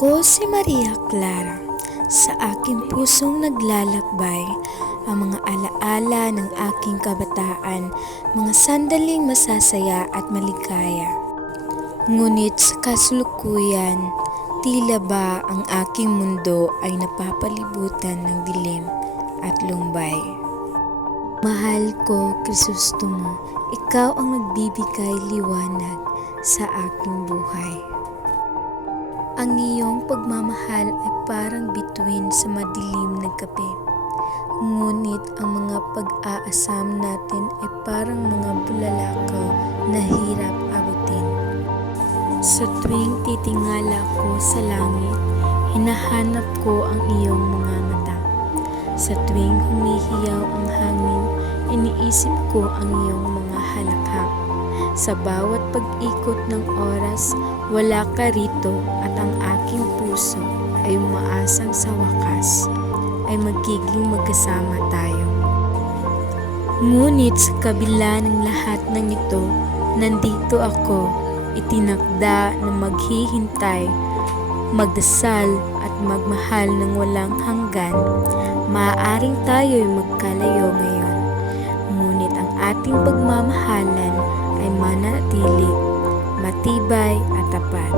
Ako si Maria Clara. Sa aking pusong naglalakbay ang mga alaala ng aking kabataan, mga sandaling masasaya at maligaya. Ngunit sa kasalukuyan, tila ba ang aking mundo ay napapalibutan ng dilim at lumbay. Mahal ko, Krisostomo, ikaw ang nagbibigay liwanag sa aking buhay. Ang iyong pagmamahal ay parang bituin sa madilim na gabi. Ngunit ang mga pag-aasam natin ay parang mga bulalakaw na hirap abutin. Sa tuwing titingala ko sa langit, hinahanap ko ang iyong mga mata. Sa tuwing humihiyaw ang hangin, iniisip ko ang iyong mga halakhak. Sa bawat pag-ikot ng oras, wala ka rito at ang aking puso ay umaasang sa wakas ay magiging magkasama tayo. Ngunit sa kabila ng lahat ng ito, nandito ako, itinakda na maghihintay, magdasal at magmahal ng walang hanggan. Maaaring tayo'y magkalayo ngayon, ngunit ang ating pagmamahalan ay manatili, matibay at tapat.